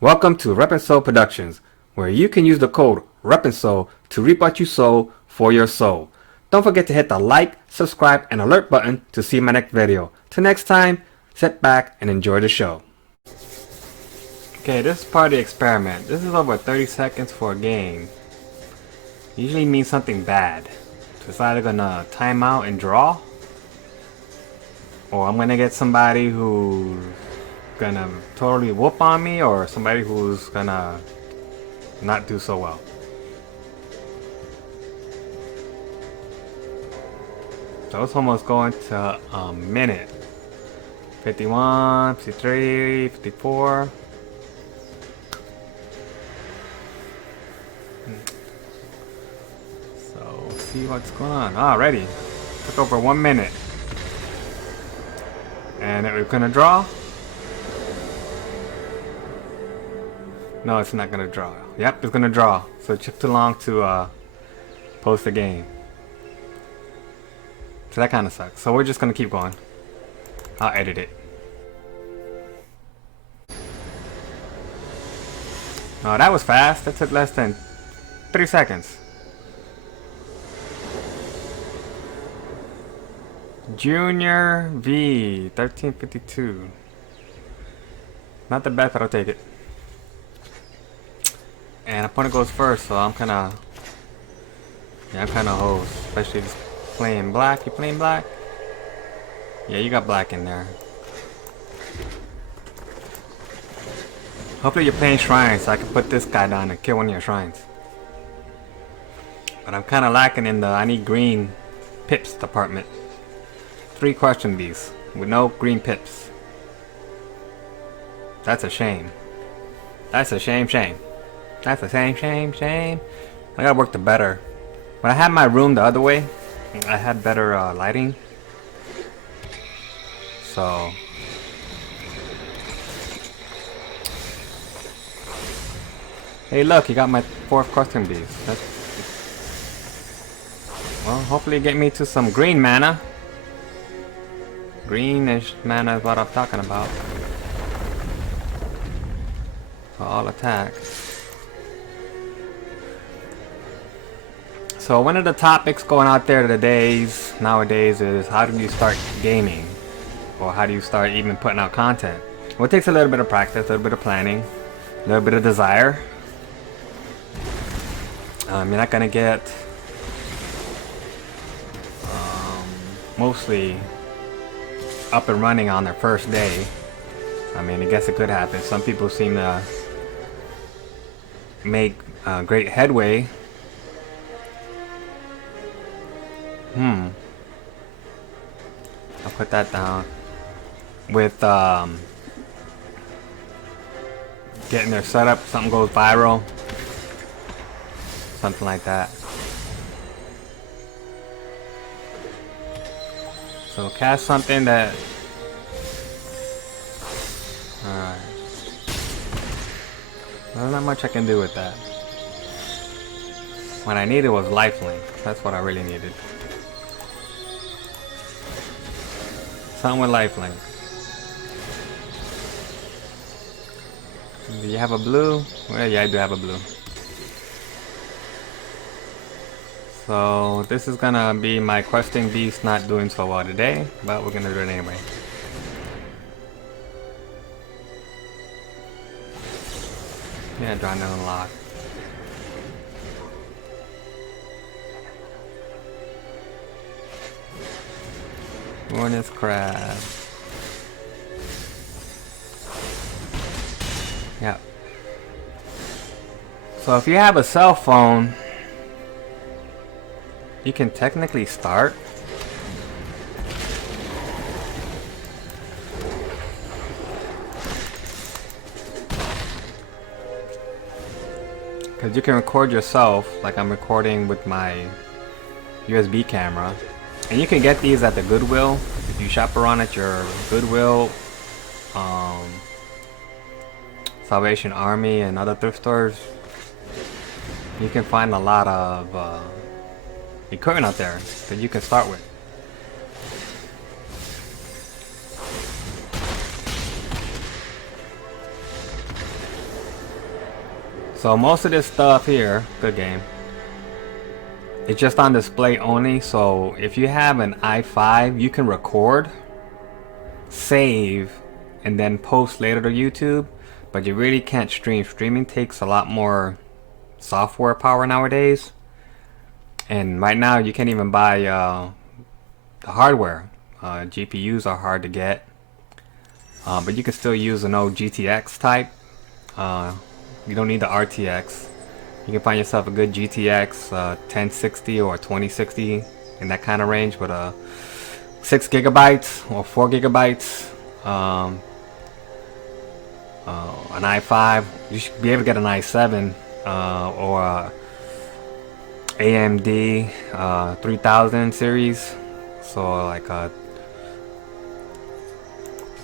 Welcome to Rep and Sow Productions, where you can use the code Rep and Sow to reap what you sow for your soul. Don't forget to hit the like, subscribe, and alert button to see my next video. Till next time, sit back and enjoy the show. Okay, this is part of the experiment. This is over 30 seconds for a game. Usually means something bad. So it's either gonna time out and draw, or I'm gonna get somebody who's gonna totally whoop on me, or somebody who's gonna not do so well. So it's almost going to a minute. 51, 53, 54. So see what's going on. Already took over 1 minute. And we're gonna draw. No, it's not gonna draw. Yep, it's gonna draw. So it took too long to post the game. So that kind of sucks. So we're just gonna keep going. I'll edit it. Oh, that was fast. That took less than 3 seconds. Junior V 1352. Not the best, but I'll take it. And opponent goes first, so I'm kind of hosed, especially if he's playing black. You playing black? Yeah, you got black in there. Hopefully you're playing shrines, so I can put this guy down and kill one of your shrines. But I'm kind of lacking in the I need green pips department. 3 question bees with no green pips. That's a shame. That's a shame. That's a shame. I gotta work the better. When I had my room the other way, I had better lighting. So hey, look, you got my 4th question bees. Well, hopefully get me to some green mana. Greenish mana is what I'm talking about. For all attacks. So one of the topics going out there nowadays is how do you start gaming? Or how do you start even putting out content? Well, it takes a little bit of practice, a little bit of planning, a little bit of desire. You're not gonna get mostly up and running on their first day. I mean, I guess it could happen. Some people seem to make great headway. I'll put that down. With getting their setup, something goes viral. Something like that. So cast something that... Alright. There's not much I can do with that. What I needed was lifelink. That's what I really needed. Something with lifelink. Do you have a blue? Well, yeah, I do have a blue. So this is gonna be my questing beast not doing so well today, but we're gonna do it anyway. Yeah, drawing to unlock. Hornet's crab. Yep. So if you have a cell phone, you can technically start. Because you can record yourself, like I'm recording with my USB camera. And you can get these at the Goodwill. If you shop around at your Goodwill, Salvation Army and other thrift stores, you can find a lot of equipment out there that you can start with. So most of this stuff here, good game, it's just on display only. So if you have an i5, you can record, save, and then post later to YouTube, but you really can't stream. Streaming takes a lot more software power nowadays, and right now you can't even buy the hardware. GPUs are hard to get, but you can still use an old GTX type. You don't need the RTX. You can find yourself a good GTX 1060 or 2060 in that kind of range with a 6 gigabytes or 4 gigabytes. An i5. You should be able to get an i7 or AMD 3000 series. So like a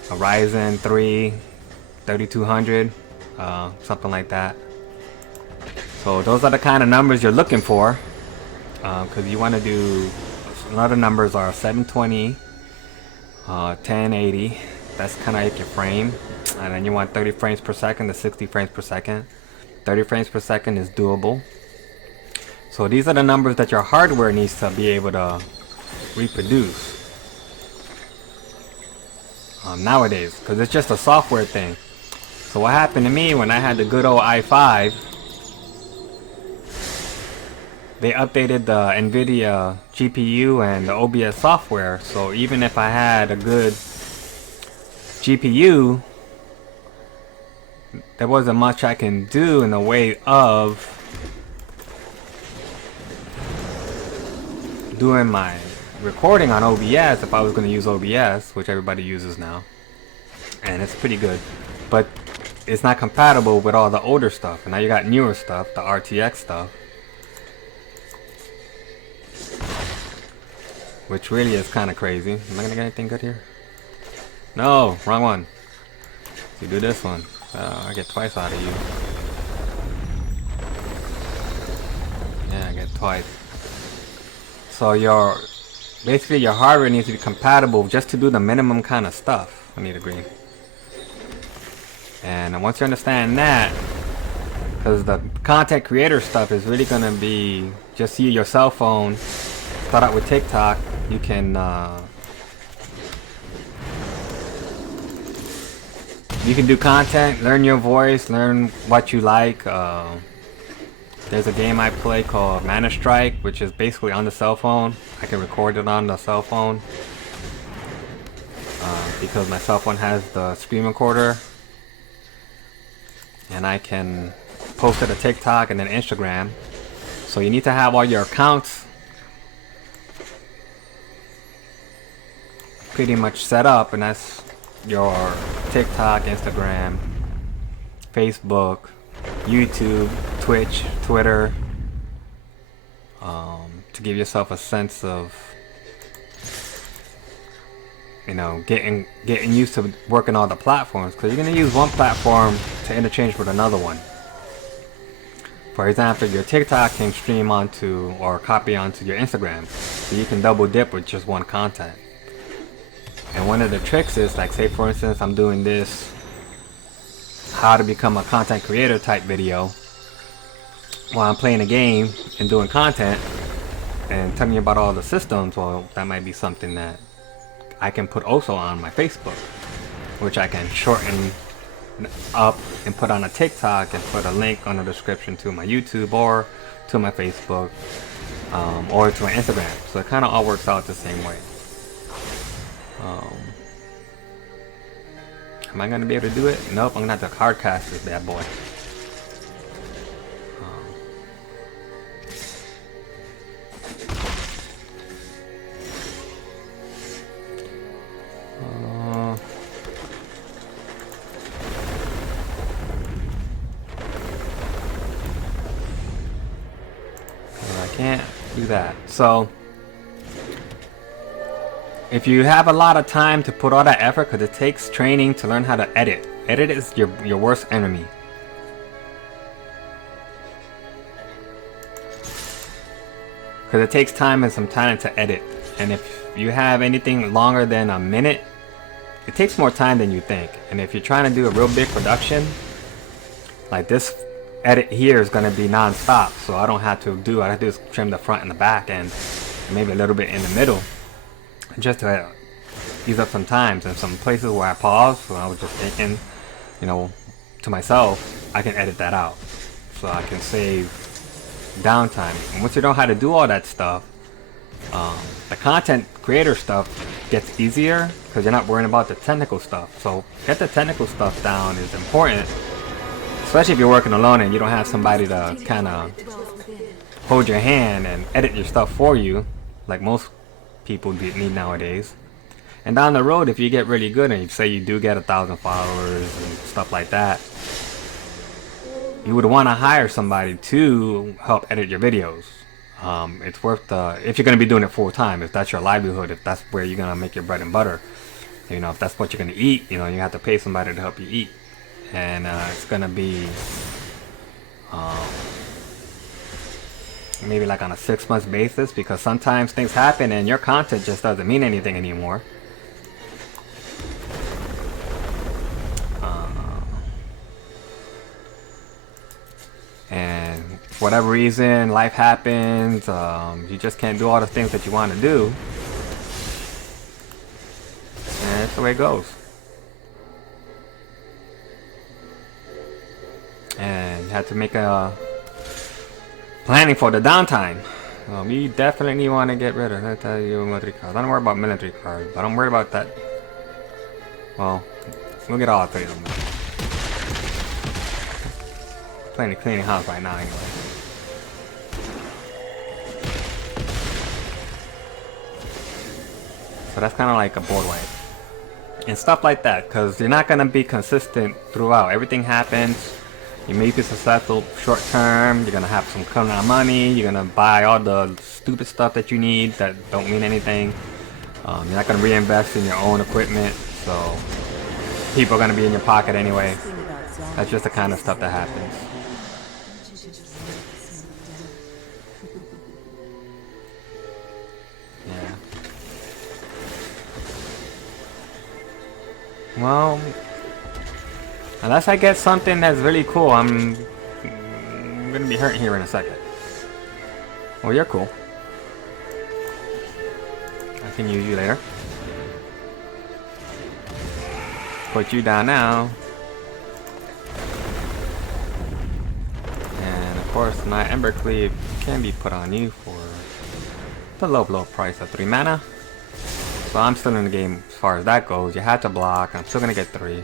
Ryzen 3 3200, something like that. So those are the kind of numbers you're looking for, because you want to do, another numbers are 720, 1080, that's kind of like your frame, and then you want 30 frames per second to 60 frames per second. 30 frames per second is doable. So these are the numbers that your hardware needs to be able to reproduce nowadays, because it's just a software thing. So what happened to me when I had the good old i5, they updated the NVIDIA GPU and the OBS software, so even if I had a good GPU, there wasn't much I can do in the way of doing my recording on OBS if I was going to use OBS, which everybody uses now, and it's pretty good, but it's not compatible with all the older stuff. And now you got newer stuff, the RTX stuff, which really is kind of crazy. Am I gonna get anything good here? No, wrong one. So you do this one. I get twice out of you. Yeah, I get twice. So basically your hardware needs to be compatible just to do the minimum kind of stuff. I need a green. And once you understand that, because the content creator stuff is really gonna be just your cell phone. Start out with TikTok. You can do content, learn your voice, learn what you like. There's a game I play called Mana Strike, which is basically on the cell phone. I can record it on the cell phone because my cell phone has the screen recorder, and I can post it to TikTok and then Instagram. So you need to have all your accounts pretty much set up, and that's your TikTok, Instagram, Facebook, YouTube, Twitch, Twitter, to give yourself a sense of, you know, getting used to working all the platforms, because you're going to use one platform to interchange with another one. For example, your TikTok can stream onto or copy onto your Instagram, so you can double dip with just one content. And one of the tricks is, like, say for instance I'm doing this how to become a content creator type video while I'm playing a game and doing content and telling you about all the systems. Well, that might be something that I can put also on my Facebook, which I can shorten up and put on a TikTok and put a link on the description to my YouTube or to my Facebook or to my Instagram. So it kind of all works out the same way. Am I going to be able to do it? Nope, I'm going to have to hard cast this bad boy. I can't do that. So if you have a lot of time to put all that effort, because it takes training to learn how to edit. Edit is your worst enemy. Because it takes time and some time to edit. And if you have anything longer than a minute, it takes more time than you think. And if you're trying to do a real big production, like this edit here is gonna be non-stop, so I don't have to do. I have to just trim the front and the back, and maybe a little bit in the middle, just to ease up some times. And some places where I paused, so I was just thinking, you know, to myself, I can edit that out, so I can save downtime. And once you know how to do all that stuff, the content creator stuff gets easier because you're not worrying about the technical stuff. So get the technical stuff down is important, especially if you're working alone and you don't have somebody to kind of hold your hand and edit your stuff for you, like most people need nowadays. And down the road, if you get really good and you say you do get 1,000 followers and stuff like that, you would want to hire somebody to help edit your videos. It's worth if you're going to be doing it full time, if that's your livelihood, if that's where you're going to make your bread and butter, you know, if that's what you're going to eat, you know, you have to pay somebody to help you eat. And it's going to be maybe like on a 6-month basis, because sometimes things happen and your content just doesn't mean anything anymore. And for whatever reason, life happens, you just can't do all the things that you want to do, and that's the way it goes. And you have to make a planning for the downtime. You definitely want to get rid of, let's tell you, military cards. I don't worry about military cards, but I'm worried about that. Well, we'll get all three of them. Plenty cleaning house right now anyway. So that's kind of like a board wipe and stuff like that, because you're not gonna be consistent throughout. Everything happens. You may be successful short term. You're gonna have some coming out money. You're gonna buy all the stupid stuff that you need that don't mean anything. You're not gonna reinvest in your own equipment, so people are gonna be in your pocket anyway. That's just the kind of stuff that happens. Yeah. Well, unless I get something that's really cool, I'm gonna be hurt here in a second. Well, you're cool. I can use you later. Put you down now. And of course, my Ember Cleave can be put on you for the low price of 3 mana. So I'm still in the game as far as that goes. You had to block. I'm still gonna get 3.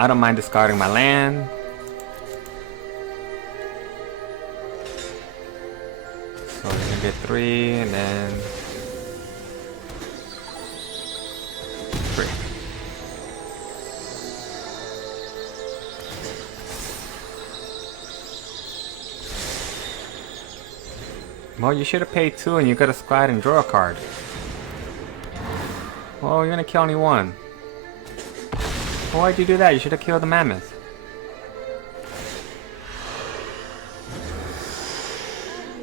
I don't mind discarding my land. So you're gonna get 3 and then 3. Well, you should have paid 2 and you could have squad and draw a card. Well, you're gonna kill only 1. Well, why'd you do that? You should have killed the mammoth.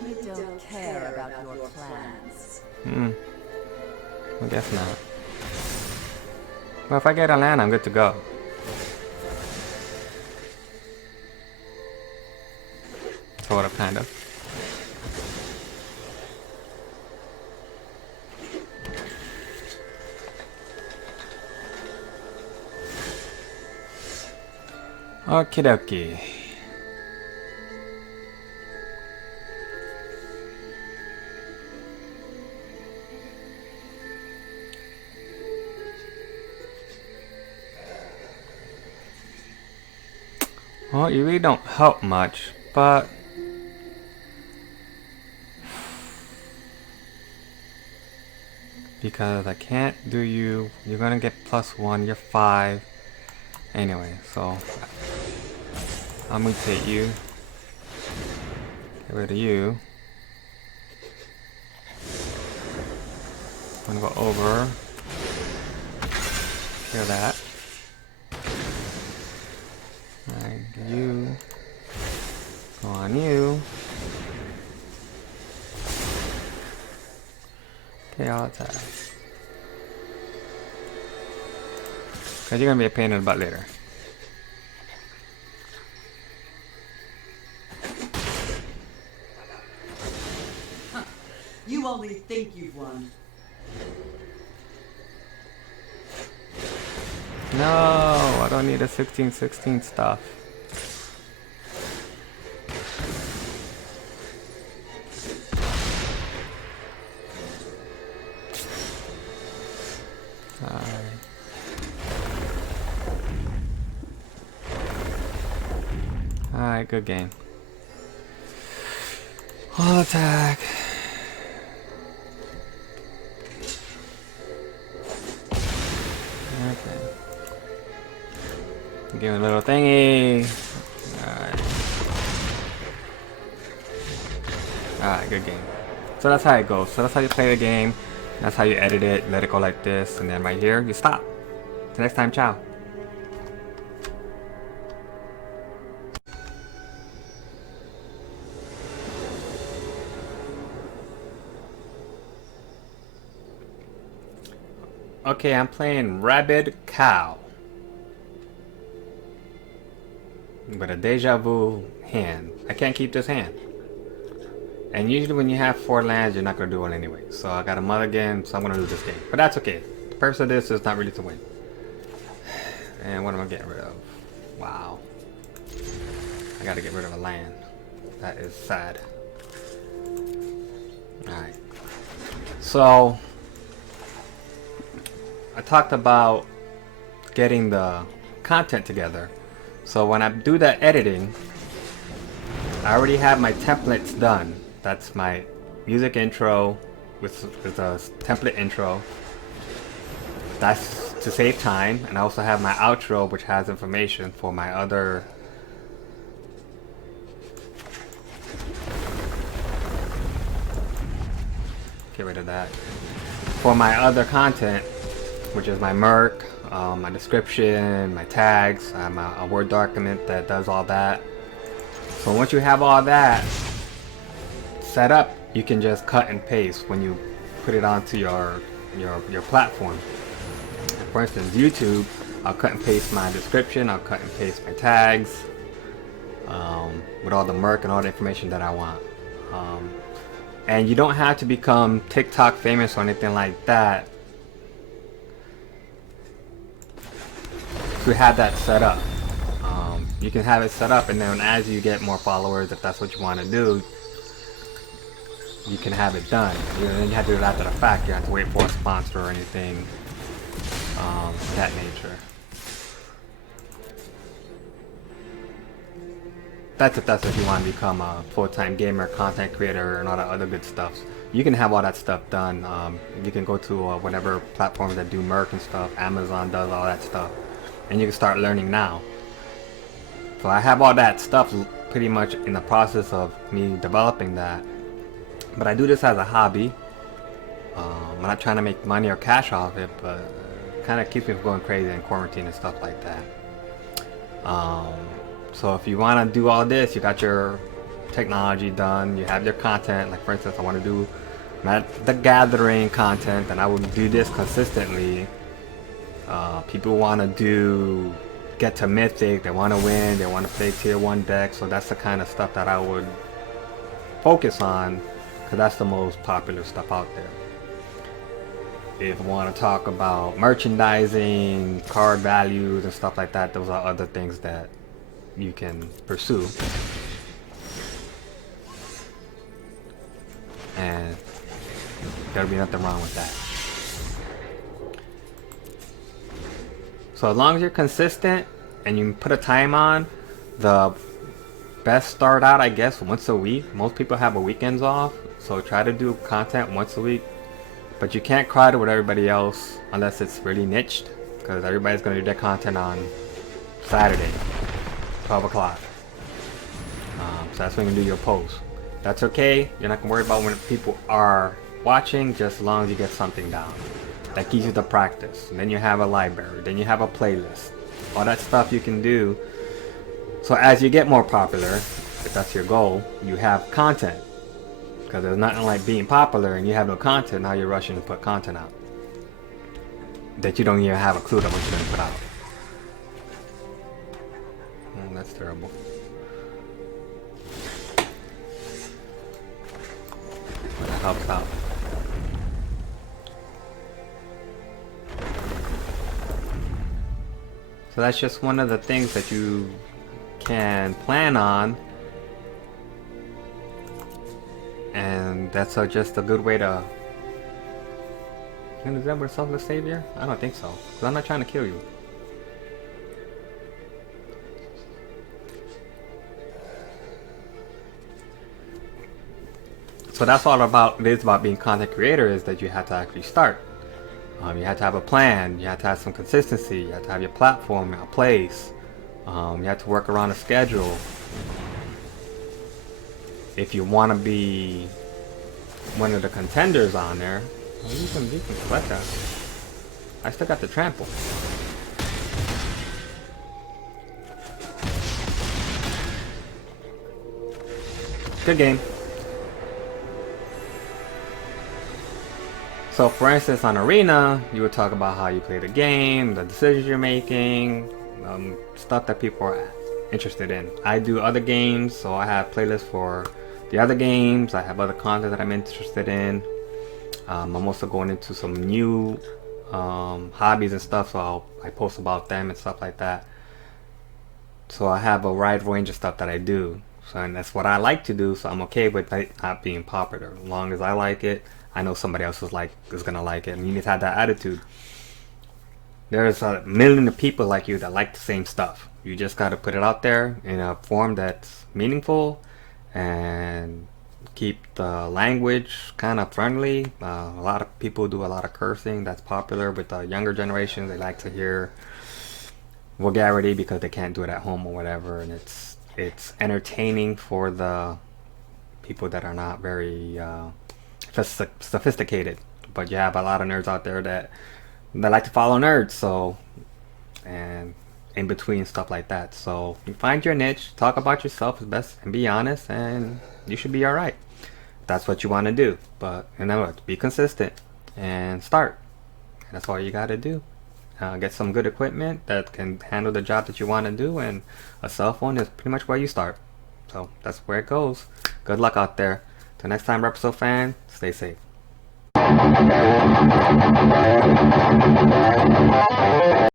You don't care about your plans. I guess not. Well, if I get a land, I'm good to go. Sort of, kind of. Okie dokie. Well, you really don't help much, but because I can't do you, you're gonna get +1, you're 5. Anyway, so I'll mutate you. Get rid of you. I'm gonna go over. Kill that. Alright, you. Go on you. Okay, I'll attack. Because you're going to be a pain in the butt later. You only think you've won. No, I don't need a 16-16 stuff. Alright, good game. All attack. Okay. Give it a little thingy. Alright. Alright, good game. So that's how it goes. So that's how you play the game. That's how you edit it. Let it go like this. And then right here, you stop. Till next time, ciao. Okay, I'm playing Rabid Cow with a deja vu hand. I can't keep this hand. And usually when you have 4 lands, you're not going to do one anyway. So I got a mulligan, so I'm going to lose this game. But that's okay. The purpose of this is not really to win. And what am I getting rid of? Wow. I got to get rid of a land. That is sad. Alright. So I talked about getting the content together. So when I do that editing, I already have my templates done. That's my music intro with a template intro. That's to save time. And I also have my outro, which has information for my other get rid of that. For my other content, which is my merc, my description, my tags. I have a Word document that does all that. So once you have all that set up, you can just cut and paste when you put it onto your platform. For instance, YouTube, I'll cut and paste my description, I'll cut and paste my tags with all the merc and all the information that I want. And you don't have to become TikTok famous or anything like that to have that set up. You can have it set up, and then as you get more followers, if that's what you want to do, you can have it done. You have to do it after the fact. You don't have to wait for a sponsor or anything of that nature. That's if you want to become a full-time gamer, content creator, and all that other good stuff. You can have all that stuff done. You can go to whatever platforms that do merch and stuff. Amazon does all that stuff. And you can start learning now. So I have all that stuff pretty much in the process of me developing that. But I do this as a hobby. I'm not trying to make money or cash off it, but it kind of keeps me from going crazy in quarantine and stuff like that. So if you want to do all this, you got your technology done, you have your content. Like for instance, I want to do the gathering content, and I would do this consistently. People want to get to Mythic, they want to win, they want to play tier 1 deck, so that's the kind of stuff that I would focus on, because that's the most popular stuff out there. If you want to talk about merchandising, card values and stuff like that, those are other things that you can pursue. And there'll be nothing wrong with that. So as long as you're consistent and you put a time on, the best start out, I guess, once a week. Most people have a weekends off, so try to do content once a week. But you can't crowd it with everybody else unless it's really niched, because everybody's going to do their content on Saturday, 12 o'clock. So that's when you do your post. That's okay. You're not going to worry about when people are watching, just as long as you get something down. That gives you the practice. And then you have a library. Then you have a playlist. All that stuff you can do. So as you get more popular, if that's your goal, you have content. Because there's nothing like being popular and you have no content. Now you're rushing to put content out that you don't even have a clue of what you're going to put out. That's terrible. But that helps out. So that's just one of the things that you can plan on. And that's just a good way to... Is that what selfless savior? I don't think so. Because I'm not trying to kill you. So that's all about it is about being content creator, is that you have to actually start. You have to have a plan. You have to have some consistency. You have to have your platform, a place. You have to work around a schedule. If you want to be one of the contenders on there, well, you can collect that. I still got the trample. Good game. So for instance, on Arena, you would talk about how you play the game, the decisions you're making, stuff that people are interested in. I do other games, so I have playlists for the other games. I have other content that I'm interested in. I'm also going into some new hobbies and stuff, so I post about them and stuff like that. So I have a wide range of stuff that I do. So, and that's what I like to do, so I'm okay with it not being popular. As long as I like it, I know somebody else is gonna like it, and you need to have that attitude. There's a million of people like you that like the same stuff. You just gotta put it out there in a form that's meaningful and keep the language kind of friendly. A lot of people do a lot of cursing. That's popular with the younger generation. They like to hear vulgarity because they can't do it at home or whatever, and it's entertaining for the people that are not very sophisticated. But you have a lot of nerds out there that like to follow nerds, so, and in between stuff like that. So you find your niche, talk about yourself as best, and be honest, and you should be all right. That's what you want to do. But in other words, be consistent and start. That's all you got to do. Get some good equipment that can handle the job that you want to do, and a cell phone is pretty much where you start. So that's where it goes. Good luck out there. Till next time, Represol fan, stay safe.